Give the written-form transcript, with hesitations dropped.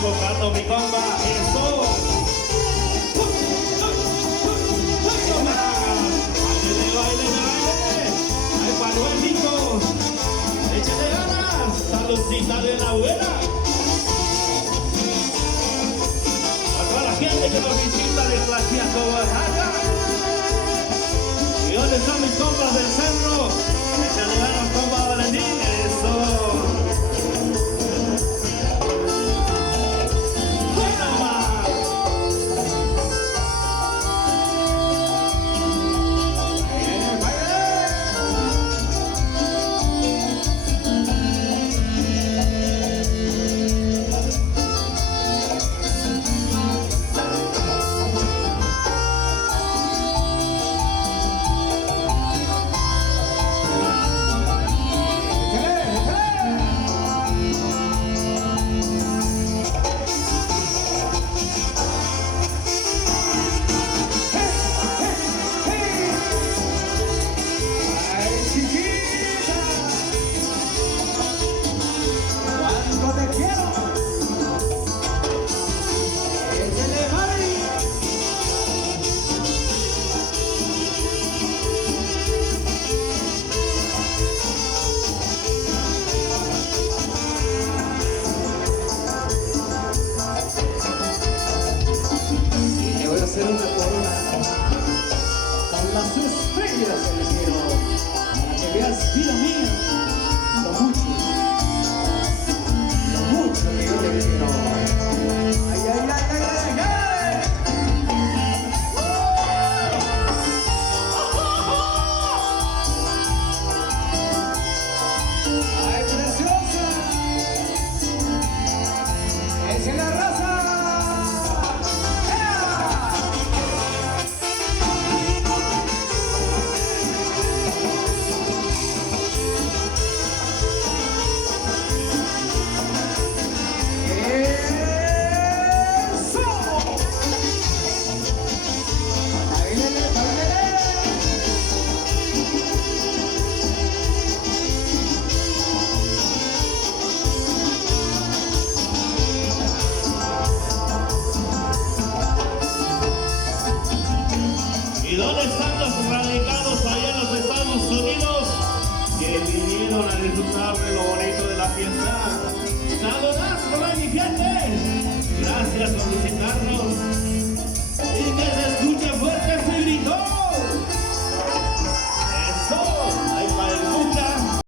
sofocando mi compa. Eso. Toma. Baile. Ay, Manuelito. Échale ganas. Saludcita de la abuela. A toda la gente que nos visita de Tlaxiaco, Oaxaca. ¿Y dónde están mis compas del centro? Échale ganas, compa Valentín. Eso. Vida mía, lo mucho que yo te quiero. Ay. Ay, preciosa. Esa es la raza. ¿Y dónde están los radicados allá en los Estados Unidos que vinieron a disfrutar de lo bonito de la fiesta? ¡Saludazo, mi gente! Gracias por visitarnos.